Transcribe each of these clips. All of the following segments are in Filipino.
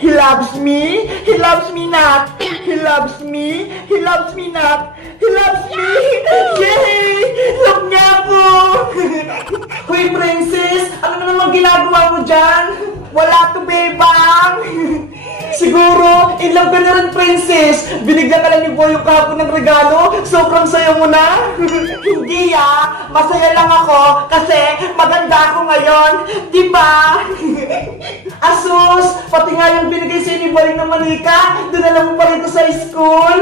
He loves me. He loves me not. He loves me. He loves me not. He loves me. Yay! Love niya ako. Hoy, princess! Ano na naman ginagawa mo dyan? Wala to, bebang! Siguro, in love ka na rin, princess! Binigyan ka lang ni Boy yung kahapon ng regalo? Sobrang saya mo na? Hindi masaya lang ako kasi maganda ako ngayon, di ba? Asus, pati nga yung binigay sa'yo ni Boy na manika, dinala mo pa rito sa school?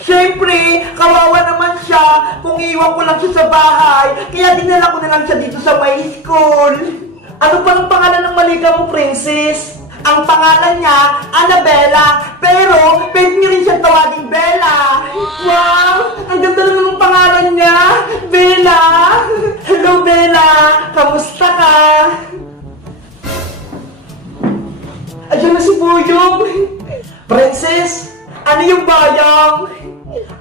Siyempre, kawawa naman siya kung iwan ko lang siya sa bahay, kaya dinala ko na lang siya dito sa my school. Ano pa ang pangalan ng manika mo, princess? Ang pangalan niya, Annabella, pero pwede niyo rin siyang tawaging Bella. Wow! Ang ganda naman ng pangalan niya, Bella! Hello, Bella! Kamusta ka? Ayan na si Boyong! Princess, ano yung Boyong?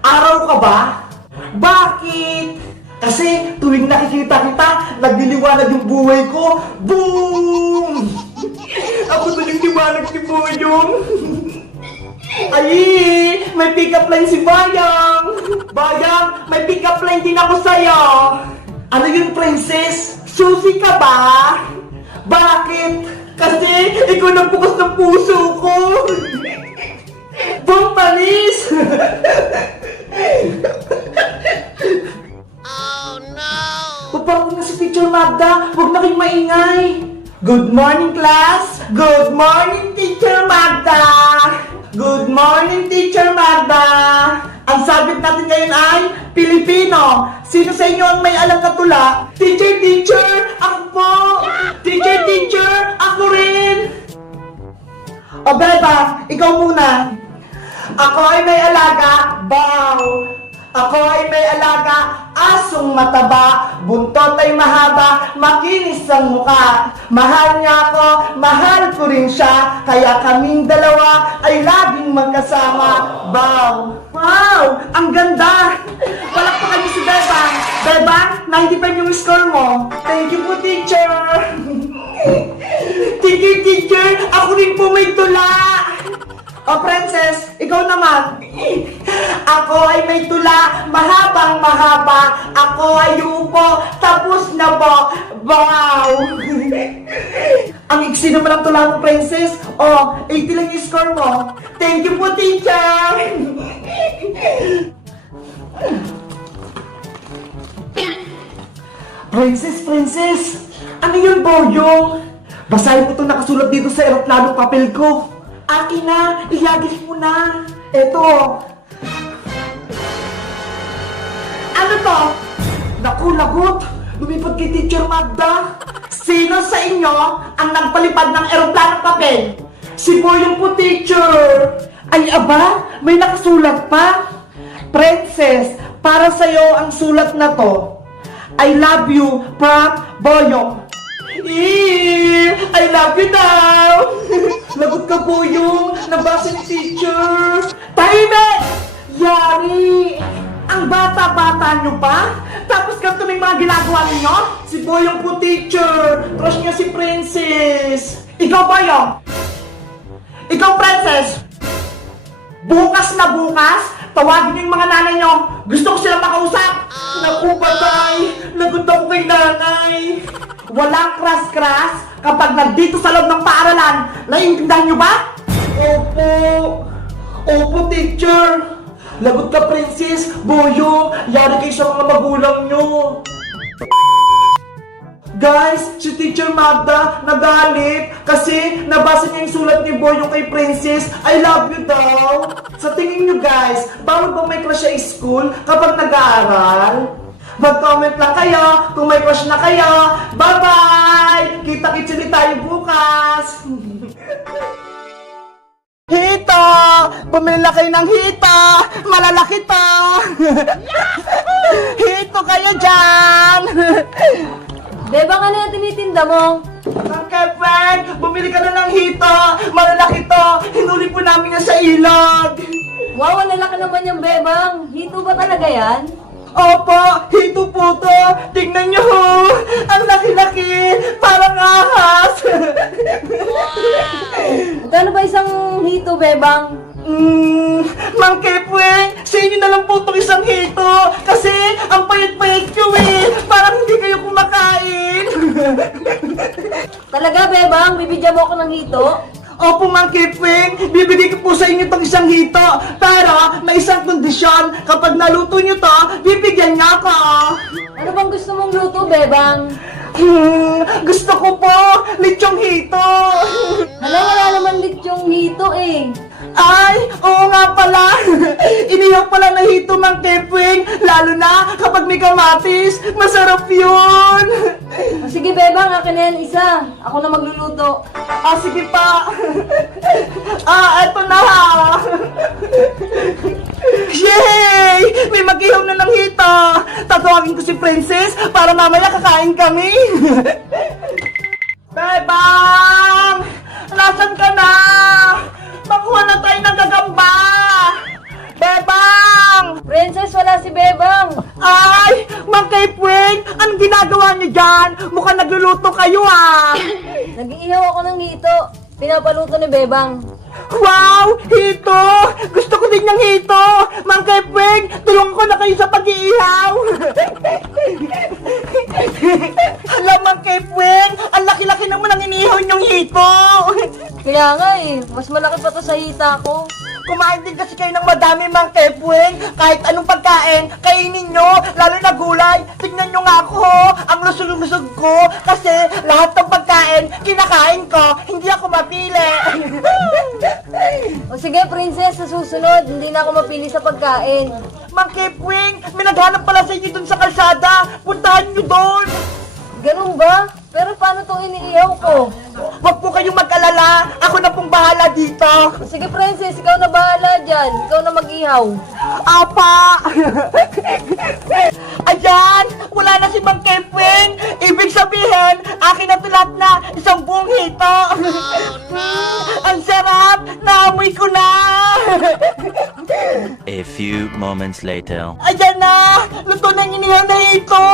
Araw ka ba? Bakit? Kasi tuwing nakikita kita, nagliliwanag yung buhay ko. Boom! Ako na yung liwanag ni Boyong. Ay, may pick-up line si Bayang. Bayang, may pick-up line din ako sa'yo. Ano yun, princess? Susi ka ba? Bakit? Kasi ikaw nagbukas ng puso ko. Bong panis! Paparang na si Teacher Magda, huwag na kayong maingay. Good morning, class! Good morning, Teacher Magda! Good morning, Teacher Magda! Ang subject natin ngayon ay Pilipino. Sino sa inyo ang may alam na tula? Teacher! Ako po! Teacher! Ako rin! O Beba, ikaw muna. Ako ay may alaga, Bow. Ako ay may alaga, asong mataba, buntot ay mahaba, makinis ang muka. Mahal niya ako, mahal ko rin siya, kaya kaming dalawa ay laging magkasama. Bow! Wow! Ang ganda! Palakpakan niyo si Bebang. Bebang, 95 yung score mo. Thank you po, teacher! Teacher! Ako rin po may tula! O princess, ikaw naman. Ako ay may tula, mahabang mahaba. Ako ay upo, tapos na po. Wow! Ang iksi naman ang tula mo, princess. O, 80 lang yung score mo. Thank you po, teacher! Princess! Ano yun, Boyong? Basahin mo itong nakasulat dito sa eroplanong papel ko. Akin na! Ihagis mo na! Eto! Ano to? Naku, lagot! Lumipad kay Teacher Magda! Sino sa inyo ang nagpalipad ng eroplanong papel? Si Boyong po, teacher! Ay, aba! May nakasulat pa! Princess, para sa'yo ang sulat na to. I love you from Boyong. I love you daw! Lagot ka, Boyong! Nabasa ni teacher! Tahimik! Yari! Ang bata-bata nyo pa? Tapos ganito na yung mga ginagawa ninyo? Si Boyong po, teacher! Crush niya si Princess! Ikaw, Boyong! Ikaw, Princess! Bukas na bukas, tawagin niyo yung mga nanay nyo! Gusto ko silang makausap! Naku, patay! Lagot ako kay nanay! Walang kras-kras kapag nandito sa loob ng paaralan. Naiintindihan nyo ba? Opo, teacher. Lagot ka, princess. Boyong, yari kayo sa mga magulang nyo. Guys, si Teacher Magda nagalit kasi nabasa niya yung sulat ni Boyong kay Princess. I love you daw. Sa tingin nyo, guys, bawal ba may crush sa school kapag nag-aaral? Mag-comment lang kayo kung may crush na kayo. Bye-bye! Kita-kits ulit tayo bukas! Hito! Bumili na kayo ng hito! Malalaki to! Hito kayo dyan! Bebang, ano yung tinitinda mo? Uncle Frank, bumili ka na ng hito! Malalaki to! Hinuli po namin yan sa ilog! Wow, ang lalaki naman yung bebang. Hito ba talaga yan? Opo, hito po to. Tingnan nyo ho. Ang laki-laki. Parang ahas. Magkano ba isang hito, Bebang? Mang Kepweng, sa inyo na lang po itong isang hito. Kasi ang payat-payat nyo eh. Parang hindi kayo kumakain. Talaga, Bebang? Bibigyan mo ako ng hito? Opo, Mang Kepweng, bibigay ko po sa inyo itong isang hito. Pero may isang kondisyon. Kapag naluto nyo to, bibigyan niya ako. Ano bang gusto mong luto, Bebang? Gusto ko po, lechong hito. Hala, wala naman lechong hito eh. Ay, oo nga pala. Inihaw pala na hito, Mang Kepweng. Lalo na kapag may kamatis. Masarap yun. O, sige, Bebang, akin na yan isa. Ako na magluluto. Sige pa. Eto na. Yay! May mag-ihaw na ng hito. Tatawagin ko si Princess para mamaya kakain kami. Bebang! Nasaan ka na? Makuha na tayo ng gagamba. Bebang! Princess, wala si Bebang. Ay! Mang Kepweng! Anong ginagawa niyo dyan? Mukhang nagluluto kayo ah! Nag-iihaw ako ng hito. Pinapaluto ni Bebang. Wow! Hito! Gusto ko din yung hito! Mang Kepweng! Tulungan ko na kayo sa pag-iihaw! Hala, Mang Kepweng! Ang laki-laki naman ang inihaw niyong hito! Kaya nga eh, mas malaki pa to sa hita ko. Kumain din kasi kayo ng madami, Mang Kepweng. Kahit anong pagkain, kainin nyo. Lalo na gulay. Tignan nyo nga ako, ho. Ang lusog-lusog ko. Kasi lahat ng pagkain, kinakain ko. Hindi ako mapili. O sige, Princess, sa susunod, hindi na ako mapili sa pagkain. Mang Kepweng, may naghanap pala sa inyo dun sa kalsada. Puntahan nyo doon. Ganun ba? Pero paano to iniihaw ko? Huwag po kayong mag-alala. Ako na pong bahala dito. O sige, Princess, ikaw na bahala dyan. Ikaw na mag-ihaw. Apa! Ayan! Wala na si Mang Kepweng! Ibig sabihin, akin na ito lahat na isang buong hito! Ang sarap! Naamoy ko na! A few moments later. Ayan na! Luto na yung inihaw na hito!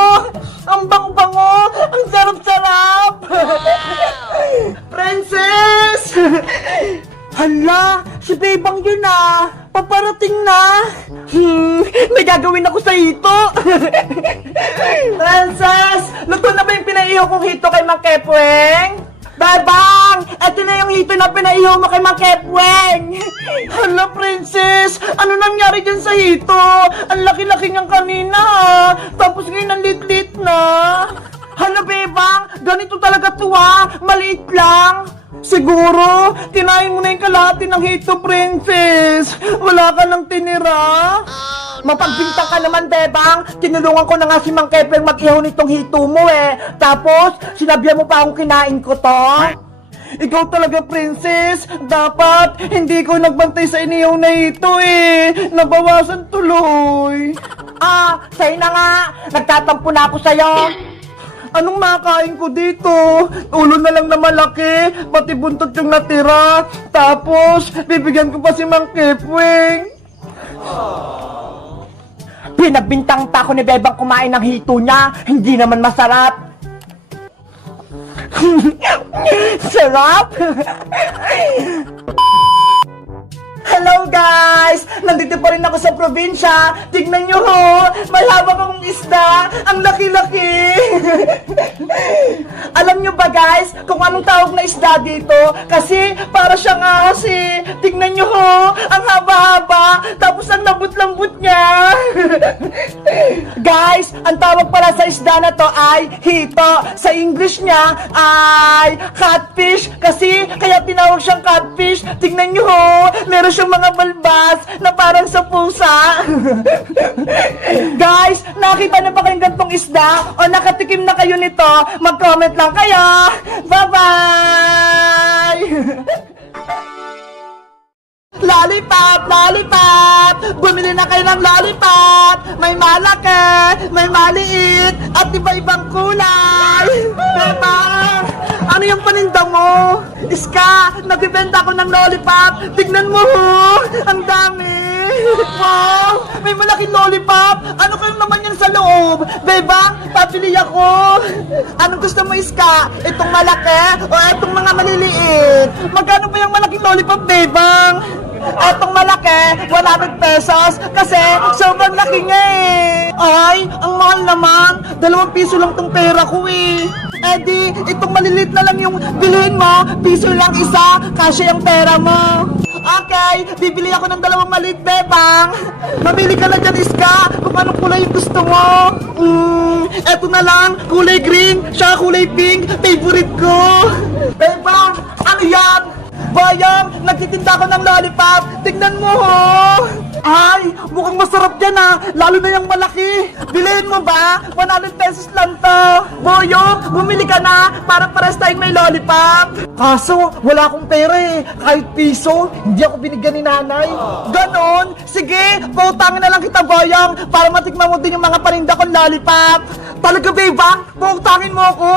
Ang bango-bango! Ang sarap-sarap! Princess! Hala! Si Bebang yun ah! Paparating na! May gagawin ako sa hito! Princess! Luto na ba yung pinaihaw kong hito kay Mang Kepweng? Bebang! Ito na yung hito na pinaihaw mo kay Mang Kepweng! Hala, Princess! Ano nangyari dyan sa hito? Ang laki-laki niyang kanina ah! Tapos ngayon ang lit-lit na! Hala, Bebang! Ganito talaga to ah! Maliit lang! Siguro, kinain mo na yung kalahati ng hito, Princess. Wala ka nang tinira. Mapagbintang ka naman, Bebang. Tinulungan ko na nga si Mang Kepweng mag-ihaw nitong hito mo eh. Tapos, sinabihan mo pa akong kinain ko to. Ikaw talaga, Princess. Dapat, hindi ko nagbantay sa inihaw na hito eh. Nabawasan tuloy. Sa'yo na nga. Nagtatampo na ako sa'yo. Anong makain ko dito? Ulo na lang na malaki, pati buntot yung natira. Tapos, bibigyan ko pa si Mang Kepweng. Pinagbintang pa ako ni Bebang kumain ng hito niya. Hindi naman masarap. Sarap! Hello guys! Nandito pa rin ako sa probinsya. Tignan nyo ho! May hawak akong isda. Ang laki-laki! Alam nyo ba guys, kung anong tawag na isda dito? Kasi para siyang ahas eh. Tignan nyo ho! Ang haba-haba. Tapos ang lambot-lambot niya. Guys, ang tawag pala sa isda na to ay hito. Sa English niya ay catfish. Kasi kaya tinawag siyang catfish. Tignan nyo ho! Meron siyang mga balbas na parang sa pusa. Guys, nakita na ba kayong gantong isda? O nakatikim na kayo nito? Mag-comment lang kayo. Bye-bye! Lollipop! Lollipop! Bumili na kayo ng lollipop! May malaki, may maliit, at iba-ibang kulay! Diba? Ano yung paninda mo? Iska, nagbibenta ako ng lollipop! Tignan mo ho! Ang dami! Wow! May malaking lollipop! Ano kayo naman yan sa loob? Bebang, pabili ako! Anong gusto mo, Iska? Itong malaki o itong mga maliliit? Magkano ba yung malaking lollipop, Bebang? Etong malaki, 100 pesos kasi sobrang laki nga eh. Ay, ang mahal naman. 2 piso lang tong pera ko eh. Eddie, itong maliliit na lang yung bilhin mo. Piso lang isa, kasya yung pera mo. Okay, bibili ako ng 2 maliit, Bebang. Mamili ka na dyan, Iska, kung anong kulay yung gusto mo. Eto na lang, kulay green, siya kulay pink, favorite ko. Bebang, ano yan? Bayang, nagtitinda ko ng lollipop. Tignan mo ho. Ay, mukhang masarap yan ha. Lalo na yung malaki. Bilhin mo ba? 100 pesos lang to. Boyong, bumili ka na para pares tayong may lollipop. Kaso, wala akong pera eh. Kahit piso, hindi ako binigyan ni nanay. Ganon? Sige, pautangin na lang kita, Boyong, para matikman mo din yung mga paninda kong lollipop. Talaga, Bebang? Pautangin mo ako.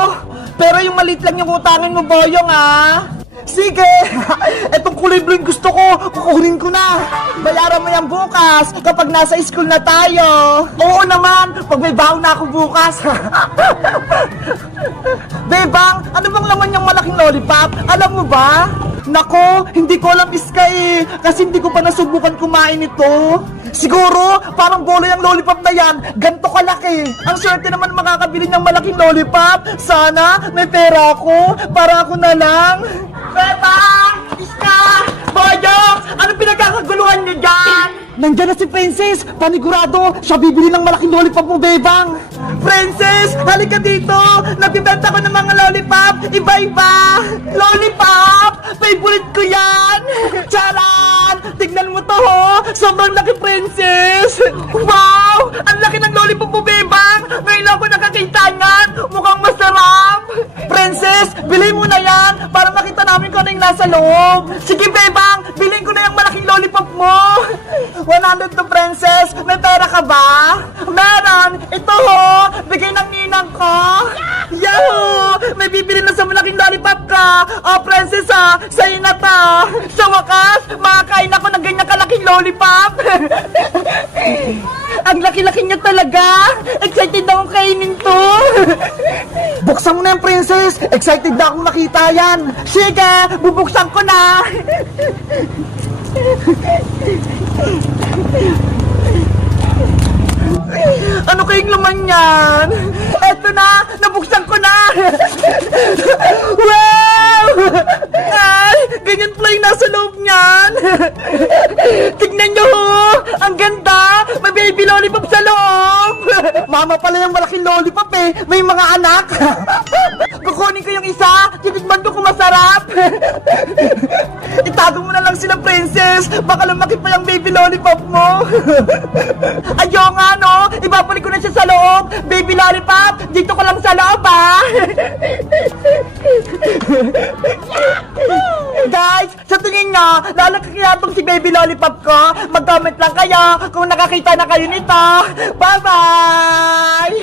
Pero yung maliit lang yung utangin mo, Boyong ah. Sige! Etong kulay blue yung gusto ko, kukunin ko na. Bayaran mo yan bukas, kapag nasa school na tayo. Oo naman, pag may baon na ako bukas. Bebang, ano bang laman yung malaking lollipop? Alam mo ba? Nako, hindi ko alam, Iska eh. Kasi hindi ko pa nasubukan kumain ito. Siguro, parang bola yung lollipop na yan. Ganto kalaki. Ang swerte naman makakabili ng malaking lollipop. Sana, may pera ako. Para ako na lang. Bebang! Iska! Boyong! Ano pinagkakaguluhan niyo dyan? Nandiyan na si Princess! Panigurado, siya bibili ng malaking lollipop mo, Bebang! Princess! Halika dito! Nabibenta ko ng mga lollipop! Iba-iba! Lollipop! Favorite ko yan! Charan! Tignan mo to, ho! Sobrang laki, Princess! Wow! Ang laki ng lollipop mo, Bebang! Ngayon ako nakakita niyan! Mukhang masarap! Princess! Bilhin mo na yan! Para makita namin kung ano yung nasa loob! Sige, Bebang! Bilhin ko na yung malaking lollipop mo! 100 to, Princess! May pera ka ba? Meron! Ito ho! Bigay ng ninang ko! Yahoo! May bibili na sa malaking lollipop ka! Oh, Princess ha! Sa'yo na to! Sa wakas, makakain ako ng ganyan kalaking lollipop! Ang laki-laki niya talaga! Excited akong kainin to! Buksan mo na yan, Princess! Excited na akong makita yan! Sige! Bubuksan ko na! Ano kayong laman yan? Eto na! Nabuksan ko na! Wow! Ay! Ganyan pala yung nasa loob niyan! Tignan nyo ho! Ang ganda! May baby lollipop sa loob! Mama pala yung malaking lollipop eh! May mga anak! Kukunin ko yung isa! Titigman ko kung masarap! Itago mo na lang sila, Princess! Baka lumaki pa yung baby lollipop mo! Ayaw nga, no? Ibabalik ko na siya sa loob! Baby lollipop! Dito ko lang sa loob, ha? Guys, sa tingin nyo, lalaki kaya itong si baby lollipop ko? Mag-comment lang kayo kung nakakita na kayo nito! Bye-bye!